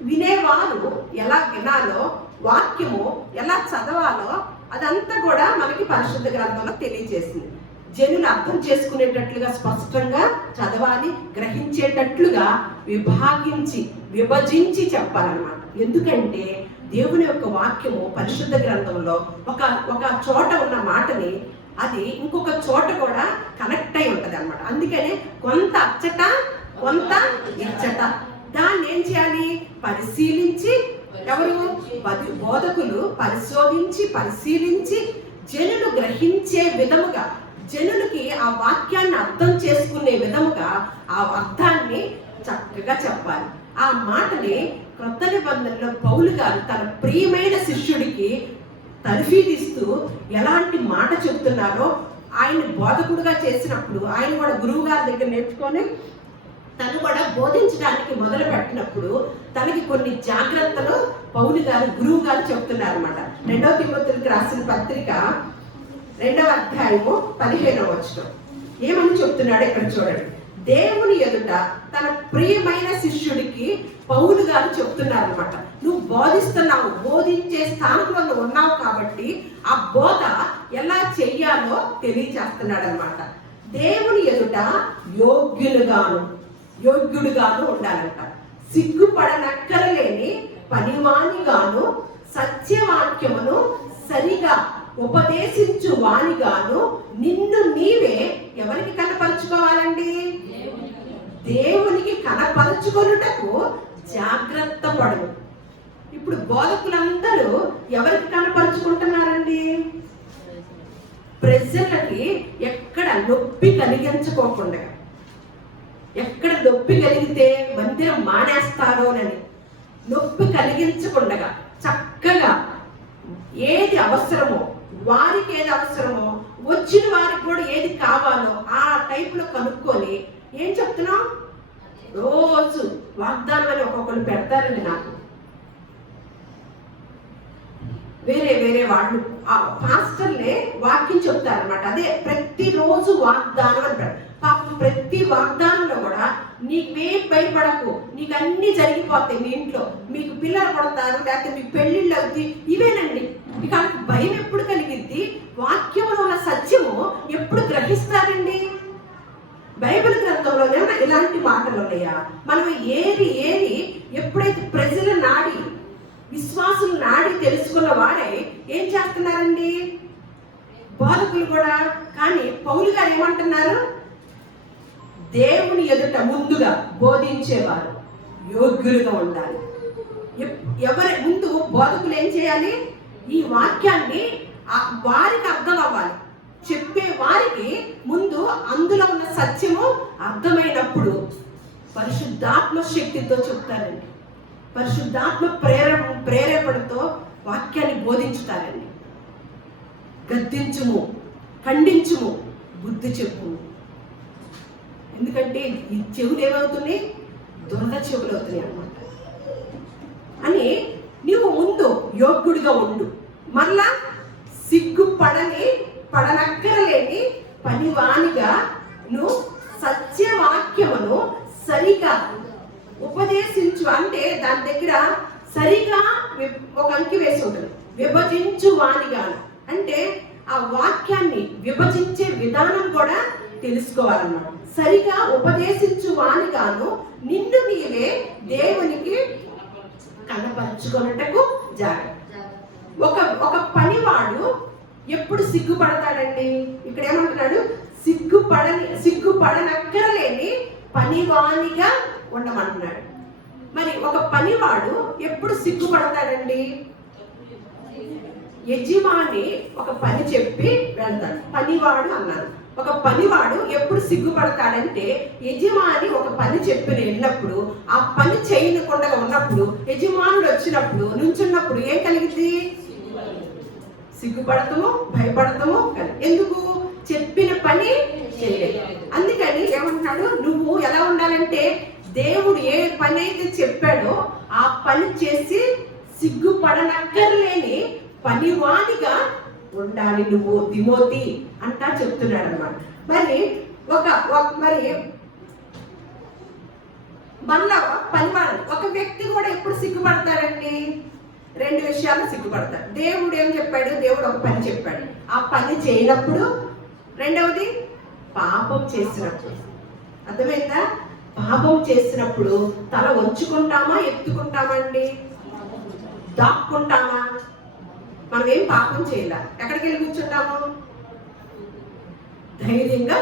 వినేవారు ఎలా వినాలో, వాక్యము ఎలా చదవాలో అదంతా కూడా మనకి పరిశుద్ధ గ్రంథంలో తెలియజేసింది. జనులు అర్థం చేసుకునేటట్లుగా స్పష్టంగా చదవాలి, గ్రహించేటట్లుగా విభజించి చెప్పాలన్నమాట. ఎందుకంటే దేవుని యొక్క వాక్యము పరిశుద్ధ గ్రంథంలో ఒక చోట ఉన్న మాటని అది ఇంకొక చోట కూడా కనెక్ట్ అయి ఉంటది అన్నమాట. అందుకనే కొంత అచ్చట కొంత ఇచ్చట. దాన్ని ఏం చేయాలి? పరిశీలించి, ఎవరు? బోధకులు పరిశీలించి జనులు గ్రహించే విధముగా, జనులకి ఆ వాక్యాన్ని అర్థం చేసుకునే విధముగా ఆ అర్థాన్ని చక్కగా చెప్పాలి. ఆ మాటని క్రొత్త నిబంధనలో పౌలు గారు తన ప్రియమైన శిష్యుడికి తర్ఫీదిస్తూ ఎలాంటి మాట చెప్తున్నారో, ఆయన బోధకుడుగా చేసినప్పుడు ఆయన కూడా గురువు గారి దగ్గర నేర్చుకొని తను కూడా బోధించడానికి మొదలు పెట్టినప్పుడు తనకి కొన్ని జాగ్రత్తలు పౌలు గారు గురువు గారు చెప్తున్నారు అన్నమాట. 2వ తిమోతికి రాసిన పత్రిక 2వ అధ్యాయము 15వ వచనం ఏమని చెప్తున్నాడు ఇక్కడ చూడండి. దేవుని ఎదుట తన ప్రియమైన శిష్యుడికి పౌలు గారు చెప్తున్నారు అన్నమాట. నువ్వు బోధిస్తున్నావు, బోధించే స్థానంలో నువ్వు ఉన్నావు కాబట్టి ఆ బోధ ఎలా చెయ్యాలో తెలియచేస్తున్నాడు అనమాట. దేవుని ఎదుట యోగ్యుడుగాను ఉండాలంట. సిగ్గుపడనక్కరలేని పనివానిగాను, సత్యవాక్యమును సరిగా ఉపదేశించు వానిగాను నిన్ను నీవే ఎవరికి కనపరుచుకోవాలండి? దేవునికి కనపరుచుకొనుటకు జాగ్రత్త పడు. ఇప్పుడు బోధకులందరూ ఎవరికి కనపరుచుకుంటున్నారండి? ప్రజలకి ఎక్కడ నొప్పి కలిగించుకోకుండా, ఎక్కడ నొప్పి కలిగితే మందిరం మానేస్తారోనని నొప్పి కలిగించకుండా చక్కగా ఏది అవసరమో, వారికి ఏది అవసరమో, వచ్చిన వారికి కూడా ఏది కావాలో ఆ టైపులో కనుక్కొని ఏం చెప్తున్నాం? రోజు వాగ్దానం అని ఒక్కొక్కరు పెడతారండి. నాకు వేరే వాళ్ళు పాస్టర్లే వాక్యం చెప్తారనమాట. అదే ప్రతిరోజు వాగ్దానం అని పెడతారు. పాపం ప్రతి వాగ్దానంలో కూడా నీకేం భయపడకు, నీకు అన్ని జరిగిపోతాయి, మీ ఇంట్లో మీకు పిల్లలు పడతారు, లేకపోతే మీ పెళ్లిళ్ళు అవుతాయి, ఇవేనండి. ఇక భయం ఎప్పుడు కలిగిద్ది? వాక్యంలో ఉన్న సత్యము ఎప్పుడు గ్రహిస్తారండి? బైబిల్ గ్రంథంలోనే ఇలాంటి మాటలు ఉన్నాయా? మనం ఏది ఎప్పుడైతే ప్రజల నాడి, విశ్వాసుల నాడి తెలుసుకున్న వారే ఏం చేస్తున్నారండి? బోధకులు కూడా. కానీ పౌలు గారు ఏమంటున్నారు? దేవుని ఎదుట ముందుగా బోధించేవారు యోగ్యులుగా ఉండాలి. ఎవరి ముందు బోధకులు ఏం చేయాలి? ఈ వాక్యాన్ని వారికి అర్థం అవ్వాలి. చెప్పే వారికి ముందు అందులో ఉన్న సత్యము అర్థమైనప్పుడు పరిశుద్ధాత్మ శక్తితో చెప్తారండి. పరిశుద్ధాత్మ ప్రేరేపణతో వాక్యాన్ని బోధించుతారండి. గద్దించుము, ఖండించుము, బుద్ధి చెప్పు. ఎందుకంటే ఈ చెవులు ఏమవుతున్నాయి? దురద చెవులు అవుతున్నాయి అన్నమాట. అని నీవు ముందు యోగ్యుడిగా ఉండు. మళ్ళా పడనక్కరలేని పనివానిగా నువ్వు సత్యవాక్యమును సరిగా ఉపదేశించు. అంటే దాని దగ్గర సరిగా ఒక అంకి వేసి ఉంటుంది. విభజించు వానిగాను అంటే ఆ వాక్యాన్ని విభజించే విధానం కూడా తెలుసుకోవాలన్నమాట. సరిగా ఉపదేశించు వానిగాను నిన్ను నీవే దేవునికి కనపరుచుకున్నట్టుకు జాగ్రత్త. ఒక పనివాడు ఎప్పుడు సిగ్గుపడతాడండి? ఇక్కడ ఏమంటున్నాడు? సిగ్గుపడనక్కరలేని పనివానిగా ఉండమంటున్నాడు. మరి ఒక పనివాడు ఎప్పుడు సిగ్గుపడతాడండి? యజమాని ఒక పని చెప్పి వెళ్తాడు, పనివాడు అన్నారు. ఒక పనివాడు ఎప్పుడు సిగ్గుపడతాడంటే యజమాని ఒక పని చెప్పి వెళ్ళినప్పుడు ఆ పని చేయకుండా ఉన్నప్పుడు యజమానుడు వచ్చినప్పుడు నుంచున్నప్పుడు ఏం కలిగింది? సిగ్గుపడతాము, భయపడతాము. ఎందుకు? చెప్పిన పని చేయలేదు. అందుకని ఏమంటున్నాడు, నువ్వు ఎలా ఉండాలంటే దేవుడు ఏ పని అయితే చెప్పాడో ఆ పని చేసి సిగ్గుపడనక్కర్లేని పనివానిగా ఉండాలి నువ్వు తిమోతి అంటా చెప్తున్నాడు అన్నమాట. మరి మరి మళ్ళా పనివాడు ఒక వ్యక్తి కూడా ఎప్పుడు సిగ్గుపడతాడండి? రెండు విషయాలు సిగ్గుపడతాడు. దేవుడు ఏం చెప్పాడు? దేవుడు ఒక పని చెప్పాడు, ఆ పని చేయనప్పుడు. రెండవది పాపం చేసినప్పుడు. అర్థమైందా? పాపం చేసినప్పుడు తల వంచుకుంటామా, ఎత్తుకుంటామండి? దాక్కుంటామా? మనం ఏం పాపం చేయాల, ఎక్కడికి వెళ్ళి కూర్చుంటాము? ధైర్యంగా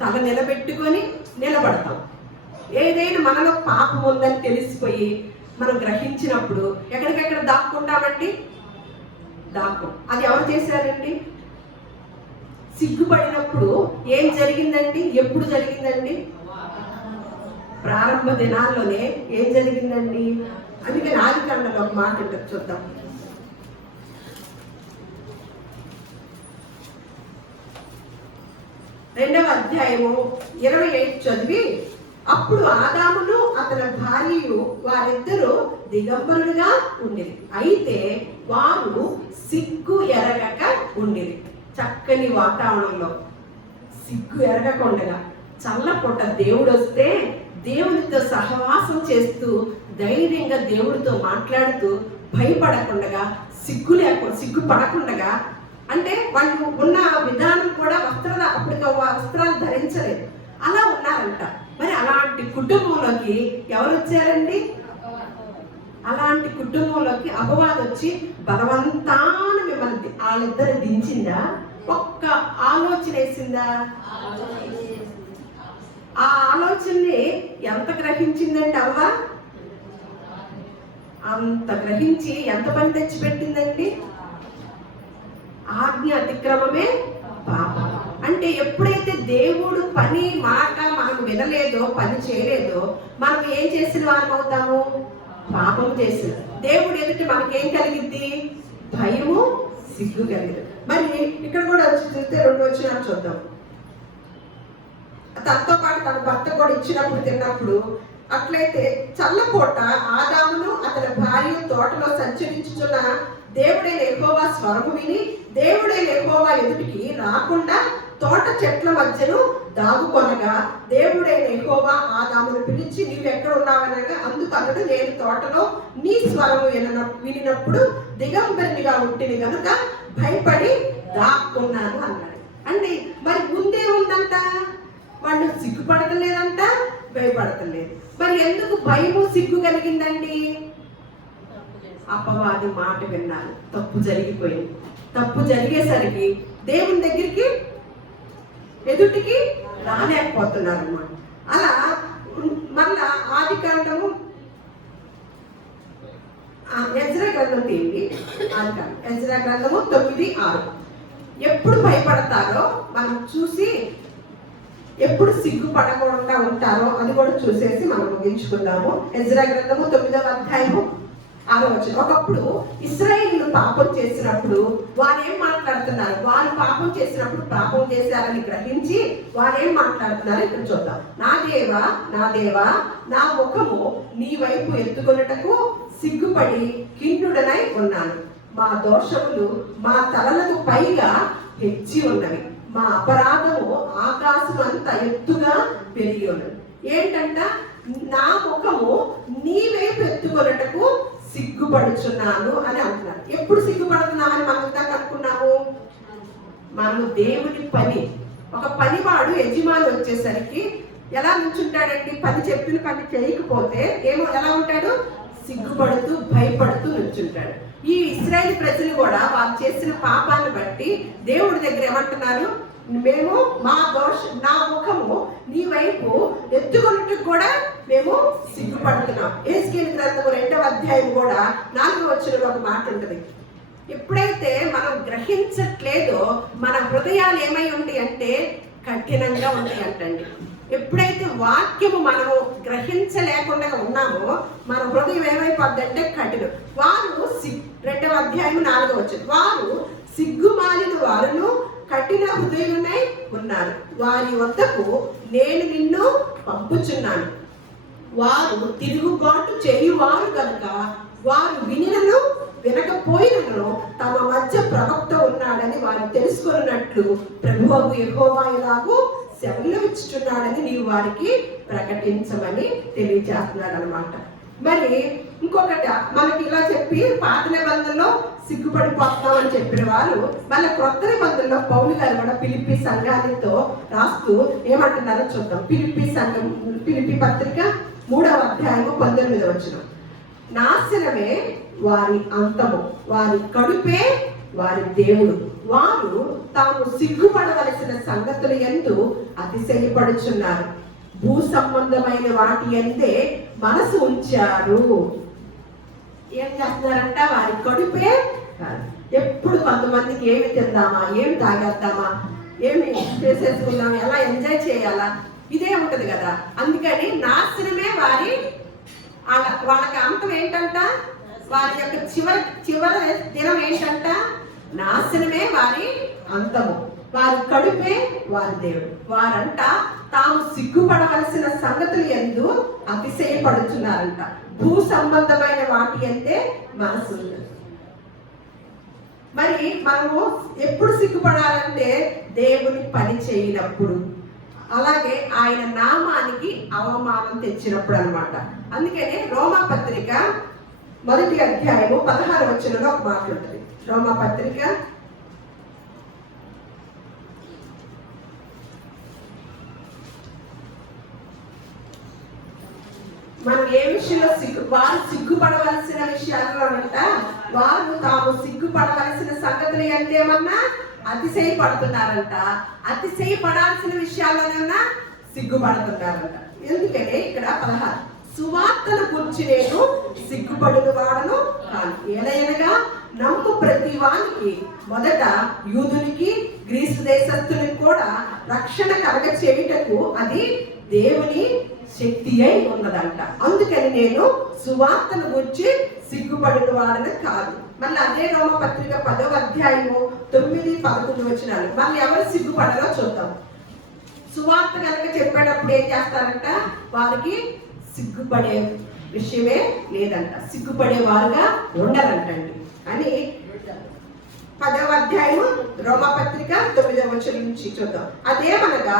తల నిలబెట్టుకొని నిలబడతాం. ఏదైనా మనలో పాపం ఉందని తెలిసిపోయి మనం గ్రహించినప్పుడు ఎక్కడికెక్కడ దాక్కుంటామండి? దాక్కు. అది ఎవరు చేశారండి? సిగ్గుపడినప్పుడు ఏం జరిగిందండి? ఎప్పుడు జరిగిందండి? ప్రారంభ దినాల్లోనే ఏం జరిగిందండి? అందుకని ఆదికాండంలో ఒక మాట ఉంటుంది, చూద్దాం. 2వ అధ్యాయము 25 చదివి, అప్పుడు ఆదామును అతని భార్యయు వారిద్దరూ దిగంబరులుగా ఉండేది, అయితే వారు సిగ్గు ఎరగక ఉండేది. చక్కని వాతావరణంలో సిగ్గు ఎరగకుండగా చల్లపూట దేవుడు వస్తే దేవునితో సహవాసం చేస్తూ ధైర్యంగా దేవుడితో మాట్లాడుతూ భయపడకుండగా సిగ్గుపడకుండగా, అంటే వాళ్ళు ఉన్న విధానం కూడా వస్త్రాలు ధరించలేదు, అలా ఉన్నారంట. మరి అలాంటి కుటుంబంలోకి ఎవరు వచ్చారండి? అలాంటి కుటుంబంలోకి అపవాదం వచ్చి బలవంతాన మిమ్మల్ని వాళ్ళిద్దరు దించిందా? ఒక్క ఆలోచన వేసిందా? ఆ ఆలోచనని ఎంత గ్రహించిందంటే అవ్వ అంత గ్రహించి ఎంత పని తెచ్చిపెట్టిందండి? ఆజ్ఞ అతిక్రమమే పాపం. అంటే ఎప్పుడైతే దేవుడు పని మాట మనం వినలేదో, పని చేయలేదో, మనం ఏం చేసిన వారం అవుతాము? పాపం చేసిన. దేవుడు ఎదుటి మనకేం కలిగిద్ది? భయము, సిగ్గు కలిగింది. మరి ఇక్కడ కూడా వచ్చి చూస్తే 2 వచనాలు చూద్దాం. తనతో పాటు తన భర్త కూడా ఇచ్చినప్పుడు తిన్నప్పుడు, అట్లయితే చల్లపూట ఆదామును అతని భార్య తోటలో సంచరించుచున్న దేవుడైన యెహోవా స్వరము విని దేవుడైన యెహోవా ఎదుటికి రాకుండా తోట చెట్ల మధ్యను దాగుకొనగా, దేవుడైన యెహోవా ఆదామును పిలిచి, నీవు ఎక్కడ ఉన్నావనగా, అందుకు అతడు, నేను తోటలో నీ స్వరము వినినప్పుడు దిగంబరినిగా ఉంటుంది కనుక భయపడి దాక్కున్నాను అన్నాడు. అంటే మరి ముందే ఉందంట, వాళ్ళు సిగ్గుపడతలేదంట, భయపడతలేదు. మరి ఎందుకు భయము, సిగ్గు కలిగిందండి? అపవాది మాట విన్నారు, తప్పు జరిగిపోయింది. తప్పు జరిగేసరికి దేవుని దగ్గరికి ఎదుటికి రాలేకపోతున్నారు అన్నమాట. అలా మళ్ళా ఆదికాండము ఎజ్రా గ్రంథం తీయండి. ఆదికాండం ఎజ్రా గ్రంథము 9:6. ఎప్పుడు భయపడతారో మనం చూసి, ఎప్పుడు సిగ్గుపడకుండా ఉంటారో అది కూడా చూసేసి మనం ముగించుకుందాము. ఎజ్రా గ్రంథము 9వ అధ్యాయము 6వ వచనం. ఒకప్పుడు ఇశ్రాయేలీయులు పాపం చేసినప్పుడు వారు ఏం మాట్లాడుతున్నారు? వారు పాపం చేసినప్పుడు పాపం చేశారని గ్రహించి వారు ఏం మాట్లాడుతున్నారు ఇక్కడ చూద్దాం. నా దేవా, నా దేవా, నా ముఖము నీ వైపు ఎత్తుకొనుటకు సిగ్గుపడి కిన్నుడనై ఉన్నాను. మా దోషములు మా తలలకు పైగా హెచ్చి ఉన్నవి, మా అపరాధము ఆకాశం అంత ఎత్తుగా పెరిగి ఉన్నది. ఏంటంట? నా ముఖము నీ వైపు ఎత్తుకొనుటకు సిగ్గుపడుచున్నాను అని అంటున్నారు. ఎప్పుడు సిగ్గుపడుతున్నామని మనం ఇందాక అనుకున్నాము? మనము దేవుని పని, ఒక పనివాడు యజమాని వచ్చేసరికి ఎలా నుంచుంటాడండి? పని చెప్పిన పని చేయకపోతే ఎలా ఉంటాడు? సిగ్గుపడుతూ భయపడుతూ నుంచుంటాడు. కూర్చుంటాడు. ఈ ఇశ్రాయేలు ప్రజలు కూడా వాళ్ళు చేసిన పాపాన్ని బట్టి దేవుడి దగ్గర ఏమంటున్నారు, మేము నా ముఖము నీ వైపు ఎత్తుకున్నట్టు కూడా మేము సిగ్గుపడుతున్నాం. యెహెజ్కేలు గ్రంథము 2వ అధ్యాయం కూడా 4వ వచనంలో ఒక మాట ఉంటుంది. ఎప్పుడైతే మనం గ్రహించట్లేదో మన హృదయాలు ఏమై ఉంటాయి అంటే కఠినంగా ఉంటాయి అంటండి. ఎప్పుడైతే వాక్యము మనము గ్రహించలేకుండా ఉన్నామో మన హృదయం ఏమైపోద్ది అంటే కఠినం. వారు 2వ అధ్యాయం 4వ వచనం, వారు సిగ్గుమాలిన వారును కఠిన హృదయులై ఉన్నారు, వారి వద్దకు నేను నిన్ను పంపుచున్నాను. వారు తిరుగుబాటు చేయువారు కనుక వారు వినినను వినకపోయినను తమ మధ్య ప్రవక్త ఉన్నాడని వారు తెలుసుకున్నట్లు ప్రభువు యెహోవా ఇలాగూ సెలవు ఇచ్చుచున్నాడని నీవు వారికి ప్రకటించమని తెలియజేస్తున్నాడు అనమాట. మరి ఇంకొకటి మనకి ఇలా చెప్పి పాత నిబంధనలో సిగ్గుపడిపోతామని చెప్పిన వారు మళ్ళీ క్రొత్త నిబంధనలో పౌలు గారు కూడా ఫిలిప్పీ సంఘాలతో రాస్తూ ఏమంటున్నారో చూద్దాం. ఫిలిప్పీ పత్రిక 3వ అధ్యాయము 19వ వచనం, నాశనమే వారి అంతము, వారి కడుపే వారి దేవుడు, వారు తాము సిగ్గుపడవలసిన సంగతులు యందు అతిశయపడుచున్నారు, భూ సంబంధమైన వాటి అందే మనసు ఉంచారు. ఏం చేస్తున్నారంట, వారి కడుపే. ఎప్పుడు కొంతమందికి ఏమి తిందామా, ఏమి తాగేద్దామా, ఏమి చేసేసుకుందామా, ఎలా ఎంజాయ్ చేయాలా, ఇదే ఉంటది కదా. అందుకని నాశనమే వారి వాళ్ళకి అంతం ఏంటంట, వారి యొక్క చివరి దినం ఏంటంట, నాశనమే వారి అంతము, వారి కడుపే వారి దేవుడు. వారంట తాము సిగ్గుపడవలసిన సంగతులు యందు అతిశయపడుతున్నారంట, భూ సంబంధమైన వాటి అంటే మనసు. మరి మనము ఎప్పుడు సిగ్గుపడాలంటే దేవుని పని చేయనప్పుడు, అలాగే ఆయన నామానికి అవమానం తెచ్చినప్పుడు అన్నమాట. అందుకనే రోమా పత్రిక 1వ అధ్యాయము 16వ వచనంలో ఒక మాట ఉంటుంది. రోమా పత్రిక మనం ఏ విషయంలో వారు సిగ్గుపడవలసిన విషయాల్లో అంట, వారు తాము సిగ్గుపడవలసిన సంగతులు ఎంతేమన్నా అతిశయపడుతున్నారంట, అతిశయపడాల్సిన విషయాల్లోనన్నా సిగ్గుపడుతున్నారంట. ఎందుకంటే ఇక్కడ 16, సువార్తను గురించి నేను సిగ్గుపడిన వాడను కాను, ఏలయనగా నమ్ము ప్రతి వానికి మొదట యూదునికి గ్రీసు దేశస్తునికి కూడా రక్షణ కలగ చేయుటకు అది దేవుని శక్తి అయి ఉన్నదంట. అందుకని నేను సువార్తను గురించి సిగ్గుపడిన వాడని కాదు. మళ్ళీ అదే రోమ పత్రిక 10వ అధ్యాయము 9, 11 వచనాలు మళ్ళీ ఎవరు సిగ్గుపడాలో చూద్దాం. సువార్త కనుక చెప్పేటప్పుడు ఏం చేస్తారంట, వారికి సిగ్గుపడే విషయమే లేదంట, సిగ్గుపడే వారుగా ఉండరంటండి. అని 10వ అధ్యాయము రోమపత్రిక 9వ వచనం నుంచి చూద్దాం. అదేమనగా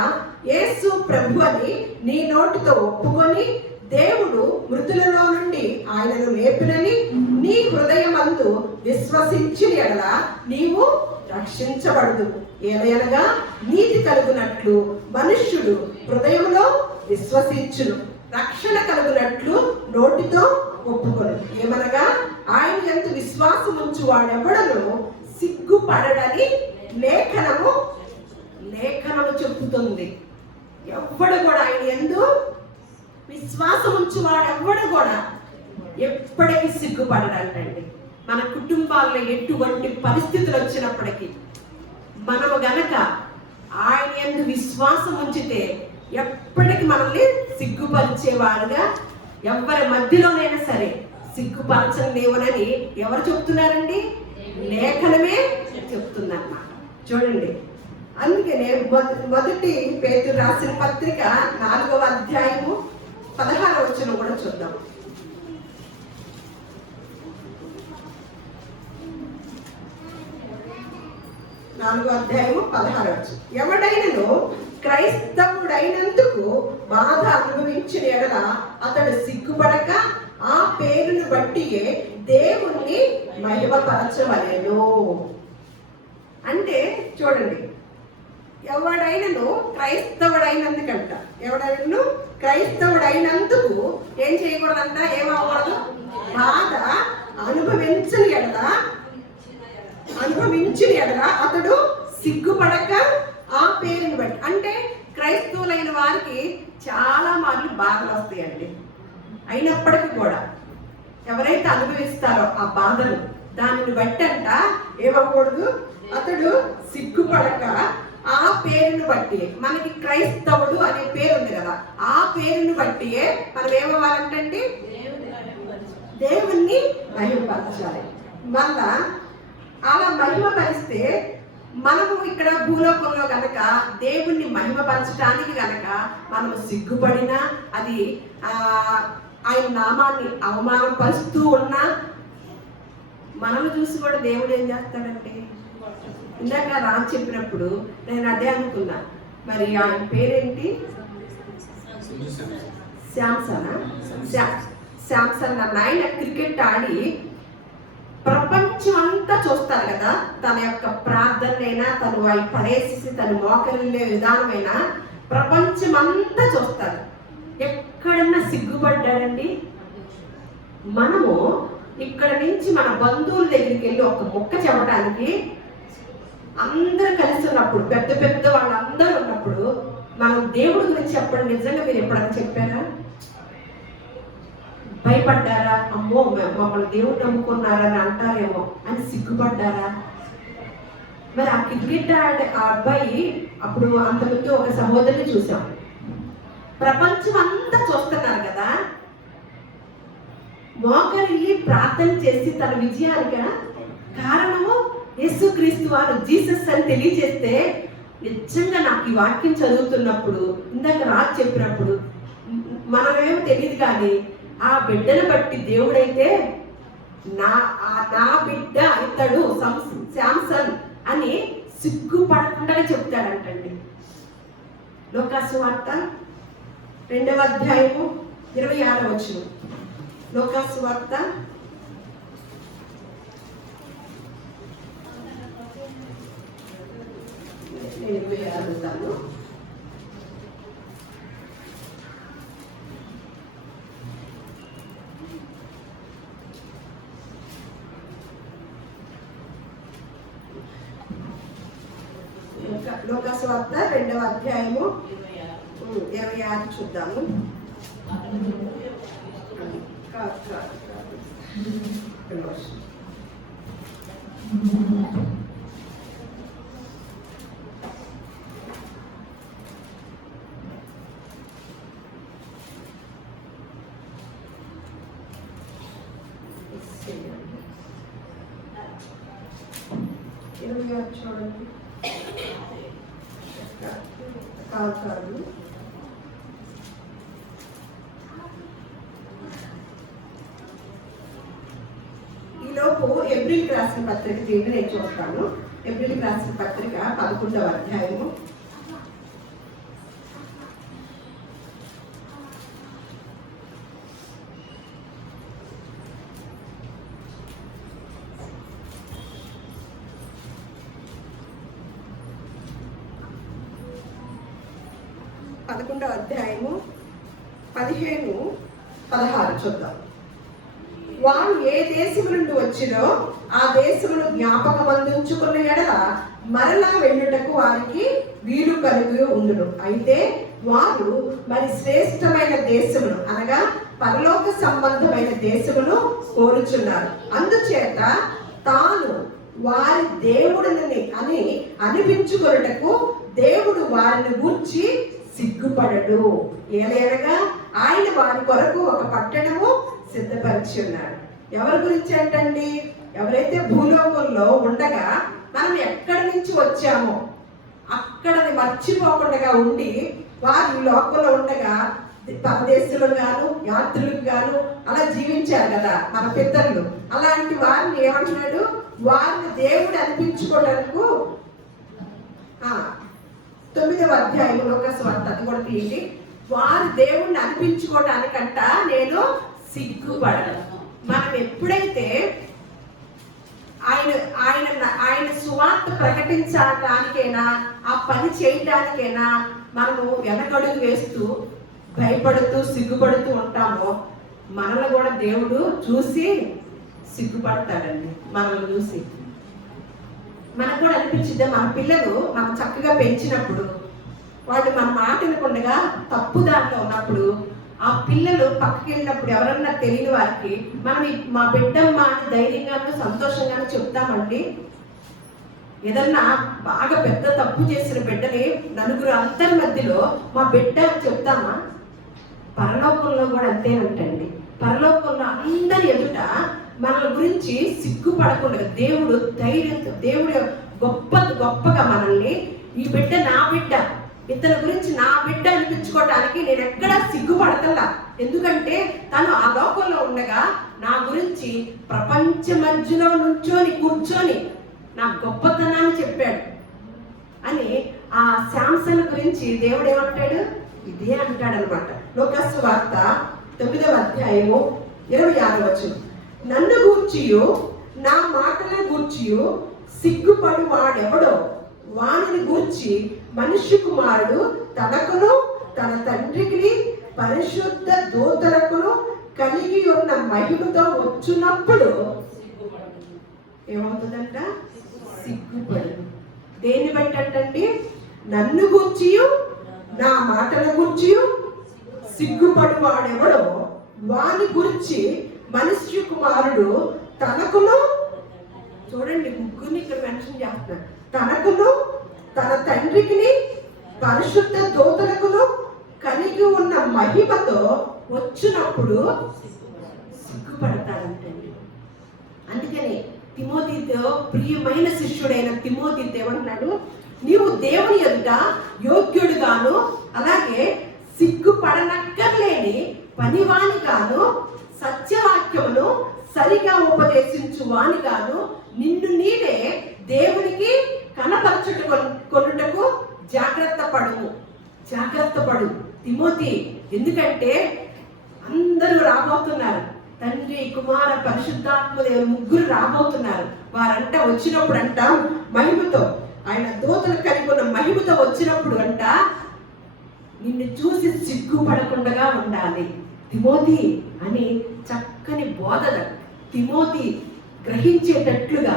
యేసు ప్రభు అని నీ నోటితో ఒప్పుకొని దేవుడు మృతులలో నుండి ఆయనను లేపినని నీ హృదయమందు విశ్వసించిన ఎడల నీవు రక్షించబడదు. ఏలయనగా నీతి కలుగునట్లు మనుష్యుడు హృదయంలో విశ్వసించును, రక్షణ కలుగునట్లు నోటితో ఒప్పుకొను. ఏమనగా ఆయన యందు విశ్వాసం ఉంచు వాడెవడను సిగ్గుపడడని లేఖనము చెబుతుంది. ఎవ్వడు కూడా ఆయన యందు విశ్వాసం ఉంచు వాడెవ్వడు కూడా ఎప్పటికీ సిగ్గుపడడంటండి. మన కుటుంబాల్లో ఎటువంటి పరిస్థితులు వచ్చినప్పటికీ మనము గనక ఆయన యందు విశ్వాసం ఉంచితే ఎప్పటికీ మనల్ని సిగ్గుపరిచేవారుగా, ఎవరి మధ్యలోనైనా సరే సిగ్గుపరచలేవనని ఎవరు చెప్తున్నారండి? లేఖనమే చెప్తుందన్నమాట. చూడండి, అందుకనే మొదటి పేతురు రాసిన పత్రిక 4వ అధ్యాయము 16వ వచనం కూడా చూద్దాం. 4వ అధ్యాయము 16వ వచనం, ఎవడైనను క్రైస్తవుడైనందుకు బాధ అనుభవించిన ఎడల అతడు సిగ్గుపడక ఆ పేరును బట్టియే దేవుణ్ణి మహిమపరచవలెను. అంటే చూడండి, ఎవడైనను క్రైస్తవుడైనందుకంట, ఎవడైనను క్రైస్తవుడైనందుకు ఏం చేయకూడదంట, ఏమవ్వకూడదు, బాధ అనుభవించిన ఎడల అతడు సిగ్గుపడక ఆ పేరుని బట్టి. అంటే క్రైస్తవులైన వారికి చాలా మార్లు బాధలు వస్తాయండి. అయినప్పటికీ కూడా ఎవరైతే అనుభవిస్తారో ఆ బాధలు, దానిని బట్టి అంట ఏమకూడదు, అతడు సిగ్గుపడక ఆ పేరును బట్టి. మనకి క్రైస్తవుడు అనే పేరు ఉంది కదా, ఆ పేరును బట్టి మనం ఏమవ్వాలంటే దేవుణ్ణి మహిమపరచాలి. మళ్ళా అలా మహిమపరిస్తే మనము ఇక్కడ భూలోకంలో గనక దేవుణ్ణి మహిమపరచడానికి గనక మనము సిగ్గుపడినా, అది ఆయన నామాన్ని అవమానపరుస్తూ ఉన్నా, మనము చూసి కూడా దేవుడు ఏం చేస్తాడంటే, ఇందాక రాజు చెప్పినప్పుడు నేను అదే అనుకున్నా, మరి ఆయన పేరేంటి, శాంసన్ అన్న ఆయన క్రికెట్ ఆడి ప్రపంచం అంతా చూస్తారు కదా, తన యొక్క ప్రార్థనైనా తను అవి పడేసి తను మోకరిల్లే విధానమైనా ప్రపంచం అంతా చూస్తారు. ఎక్కడన్నా సిగ్గుపడ్డాడండి? మనము ఇక్కడ నుంచి మన బంధువుల దగ్గరికి వెళ్ళి ఒక మొక్క చెప్పడానికి అందరూ కలిసి ఉన్నప్పుడు, పెద్ద పెద్ద వాళ్ళందరూ ఉన్నప్పుడు మనం దేవుడి గురించి చెప్పండి, నిజంగా మీరు ఎప్పుడైనా చెప్పారా? భయపడ్డారా? అమ్మో మమ్మల్ని దేవుడు నమ్ముకున్నారని అంటారేమో అని సిగ్గుపడ్డారా? మరి ఆ క్రికెట్ ఆడే ఆ అబ్బాయి, అప్పుడు అంతకుముందు ఒక సహోదరిని చూసాం, ప్రపంచం అంతా చూస్తున్నారు కదా, మోకరిల్లి ప్రార్థన చేసి తన విజయానికి కారణము యేసుక్రీస్తు వారు, జీసస్ అని తెలియజేస్తే, నిజంగా నాకు ఈ వాక్యం చదువుతున్నప్పుడు, ఇందాక రాజు చెప్పినప్పుడు మనమేమో తెలియదు కానీ ఆ బిడ్డను బట్టి దేవుడైతే నా బిడ్డ ఇతడు శాంసన్ అని సిగ్గుపడకుండా చెప్తాడంటండి. లోకాసు వార్త 2వ అధ్యాయము 26వ వచనం. లోకాసు వార్త 26 లోకాసు వార్త 2వ అధ్యాయము 26 చూద్దాము. చూడండి, కాదు ఈలోపు ఏప్రిల్ రాసిన పత్రిక దీన్ని నేను చూస్తాను. ఏప్రిల్ రాసిన పత్రిక 11వ అధ్యాయము 11వ అధ్యాయము 15-16 చూద్దాం. వారు ఏ దేశము నుండి వచ్చినో ఆ దేశమును జ్ఞాపకం అందించుకున్న ఎడల మరలా వెళ్ళుటకు వారికి వీలు కలుగు ఉండును. అయితే వారు మరి శ్రేష్టమైన దేశమును అనగా పరలోక సంబంధమైన దేశమును కోరుచున్నారు. అందుచేత తాను వారి దేవుడిని అని అనిపించుకొనుటకు దేవుడు వారిని గూర్చి సిగ్గుపడడు. ఏలైనగా ఆయన వారి కొరకు ఒక పట్టణము సిద్ధపరిచి ఉన్నాడు. ఎవరి గురించి అంటండి? ఎవరైతే భూలోకంలో ఉండగా మనం ఎక్కడి నుంచి వచ్చామో అక్కడది మర్చిపోకుండా ఉండి వారి లోకంలో ఉండగా పరదేశులకు గాను యాత్రులకు గాను అలా జీవించారు కదా మన పితరులు. అలాంటి వారిని ఏమంటున్నాడు? వారిని దేవుడు అనిపించుకోవడానికి 9వ అధ్యాయం లోకాసు వార్త, అది కూడా తీయండి. వారు దేవుణ్ణి అనిపించుకోవడానికంట నేను సిగ్గుపడను. మనం ఎప్పుడైతే ఆయన సువార్త ప్రకటించడానికైనా ఆ పని చేయడానికైనా మనము వెనకడుగు వేస్తూ భయపడుతూ సిగ్గుపడుతూ ఉంటామో మనల్ని కూడా దేవుడు చూసి సిగ్గుపడతాడండి మనల్ని చూసి. మనకు కూడా అనిపించిందే, మన పిల్లలు మనం చక్కగా పెంచినప్పుడు వాళ్ళు మన మాట వినకుండా తప్పు దాంట్లో ఉన్నప్పుడు ఆ పిల్లలు పక్కకి వెళ్ళినప్పుడు ఎవరన్నా తెలియని వారికి మనం మా బిడ్డమ్మ అని ధైర్యంగానూ సంతోషంగానూ చెప్తామండి. ఏదన్నా బాగా పెద్ద తప్పు చేసిన బిడ్డని నలుగురు అందరి మధ్యలో మా బిడ్డ అని చెప్తామా? పరలోకంలో కూడా అంతేనంటండి. పరలోకంలో అందరి ఎదుట మన గురించి సిగ్గుపడకుండా దేవుడు ధైర్యంతో, దేవుడు గొప్పగా మనల్ని ఈ బిడ్డ నా బిడ్డ, ఇతని గురించి నా బిడ్డ అనిపించుకోవడానికి నేను ఎక్కడా సిగ్గుపడతలా. ఎందుకంటే తను ఆ లోకంలో ఉండగా నా గురించి ప్రపంచ మధ్యలో కూర్చొని నా గొప్పతనాన్ని చెప్పాడు అని ఆ శాంసన్ గురించి దేవుడు ఏమంటాడు? ఇదే అంటాడనమాట. లోకాసు వార్త 9వ అధ్యాయము 26వ వచనం. నన్ను గూర్చియు నా మాటల గూర్చియు సిగ్గుపడు వాడెవడో వానిని గూర్చి మనుష్య కుమారుడు తనకును తన తండ్రికి పరిశుద్ధ దూతలకును కలిగి ఉన్న మహిమతో వచ్చినప్పుడు ఏమవుతుందంట? సిగ్గుపడు. దేన్ని బట్టి? నన్ను గూర్చియు నా మాటల గూర్చియు సిగ్గుపడు వాడెవడో వాని గురించి మనుష్య కుమారుడు తనకును, చూడండి ముగ్గురిని ఇక్కడ మెన్షన్ చేస్తున్నారు, తనకును తన తండ్రికి పరిశుద్ధ దూతలకును కలిగి ఉన్న మహిమతో వచ్చినప్పుడు సిగ్గుపడతాడంటండి. అందుకని తిమోతితో, ప్రియమైన శిష్యుడైన తిమోతితో ఏమంటున్నాడు? నీవు దేవుని ఎదుట యోగ్యుడుగాను అలాగే సిగ్గుపడనక్కర్లేని పనివానిగాను సత్యవాక్యమును సరిగా ఉపదేశించు వానిగాను నిన్ను నీవే దేవునికి కనపరచుకొనుటకు జాగ్రత్త పడు తిమోతి. ఎందుకంటే అందరూ రాబోతున్నారు, తండ్రి కుమార పరిశుద్ధాత్మ దేవుడు ముగ్గురు రాబోతున్నారు. వారంట వచ్చినప్పుడు అంట మహిమతో, ఆయన దూతలు కలిగి ఉన్న మహిమతో వచ్చినప్పుడు అంట నిన్ను చూసి సిగ్గుపడకుండా ఉండాలి తిమోతి అని చక్కని బోధ తిమోతి గ్రహించేటట్లుగా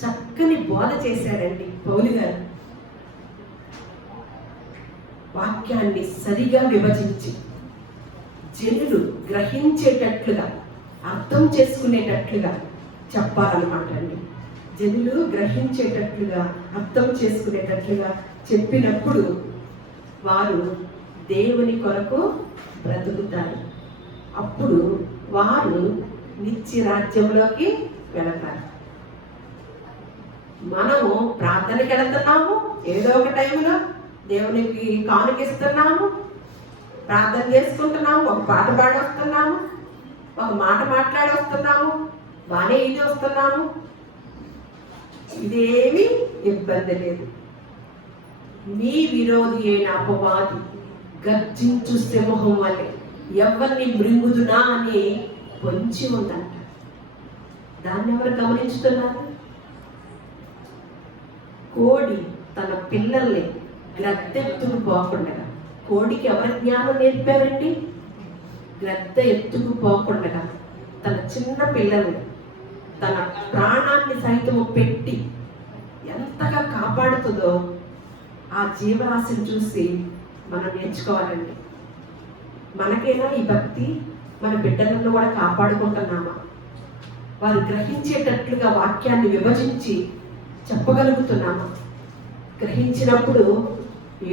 చక్కని బోధ చేశారండి పౌలు గారు. వాక్యాన్ని సరిగా విభజించి జనులు గ్రహించేటట్లుగా, అర్థం చేసుకునేటట్లుగా చెప్పాలన్నమాట అండి. జనులు గ్రహించేటట్లుగా, అర్థం చేసుకునేటట్లుగా చెప్పినప్పుడు వారు దేవుని కొరకు బ్రతుకుతారు. అప్పుడు వారు నిత్య రాజ్యంలోకి వెళతారు. మనము ప్రార్థనకి వెళుతున్నాము, ఏదో ఒక టైంలో దేవునికి కానుకిస్తున్నాము, ప్రార్థన చేసుకుంటున్నాము, ఒక పాట పాడి వస్తున్నాము, ఒక మాట మాట్లాడి వస్తున్నాము, బాగానే ఇది వస్తున్నాము, ఇదేమీ ఇబ్బంది లేదు. నీ విరోధి అయిన అపవాది గర్జించు సింహం వలె ఎవరిని మృంగుదునా అని పొంచి ఉందంట. దాన్ని ఎవరు గమనించుతున్నారు? కోడి తన పిల్లల్ని గ్రద్దెత్తుకు పోకుండా, కోడికి ఎవరి జ్ఞానం నేర్పారండి? గ్రద్ద ఎత్తుకు పోకుండా తన చిన్న పిల్లల్ని తన ప్రాణాన్ని సైతము పెట్టి ఎంతగా కాపాడుతుందో ఆ జీవరాశిని చూసి మనం నేర్చుకోవాలండి. మనకైనా ఈ భక్తి? మన బిడ్డలను కూడా కాపాడుకుంటున్నామా? వారు గ్రహించేటట్లుగా వాక్యాన్ని విభజించి చెప్పగలుగుతున్నామా? గ్రహించినప్పుడు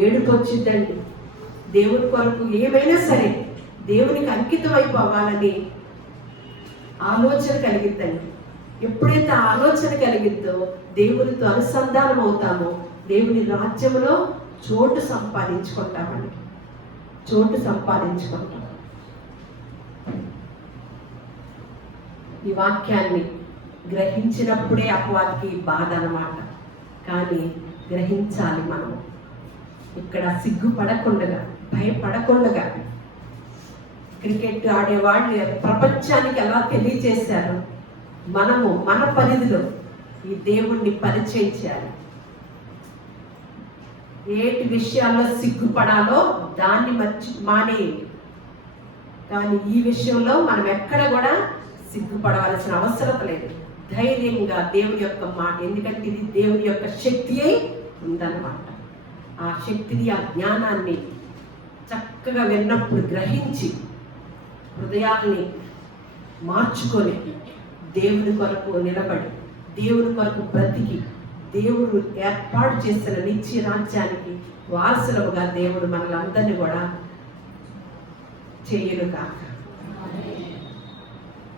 ఏడుపు వచ్చిందండి. దేవుని కొరకు ఏమైనా సరే దేవునికి అంకితం అయిపోవాలని ఆలోచన కలిగిద్దండి. ఎప్పుడైతే ఆలోచన కలిగిద్దో దేవునితో అనుసంధానం అవుతామో దేవుని రాజ్యంలో చోటు సంపాదించుకుంటామండి. ఈ వాక్యాన్ని గ్రహించినప్పుడే అపవాదికి బాధ అన్నమాట. కానీ గ్రహించాలి మనం. ఇక్కడ సిగ్గుపడకుండా, భయపడకుండా క్రికెట్ ఆడేవాళ్ళు ప్రపంచానికి ఎలా తెలియజేశారు, మనము మన పరిధిలో ఈ దేవుణ్ణి పరిచయం చేయాలి. ఏటి విషయాల్లో సిగ్గుపడాలో దాన్ని మానేయండి. కానీ ఈ విషయంలో మనం ఎక్కడ కూడా సిగ్గుపడవలసిన అవసరం లేదు. ధైర్యంగా దేవుని యొక్క మాట, ఎందుకంటే ఇది దేవుని యొక్క శక్తి అయి ఉందన్నమాట. ఆ శక్తిని, ఆ జ్ఞానాన్ని చక్కగా విన్నప్పుడు గ్రహించి హృదయాల్ని మార్చుకొని దేవుని కొరకు నిలబడి, దేవుని కొరకు బ్రతికి, దేవుడు ఏర్పాటు చేసిన నిత్య రాజ్యానికి వారసులుగా దేవుడు మనలందరినీ కూడా చేయును కాక.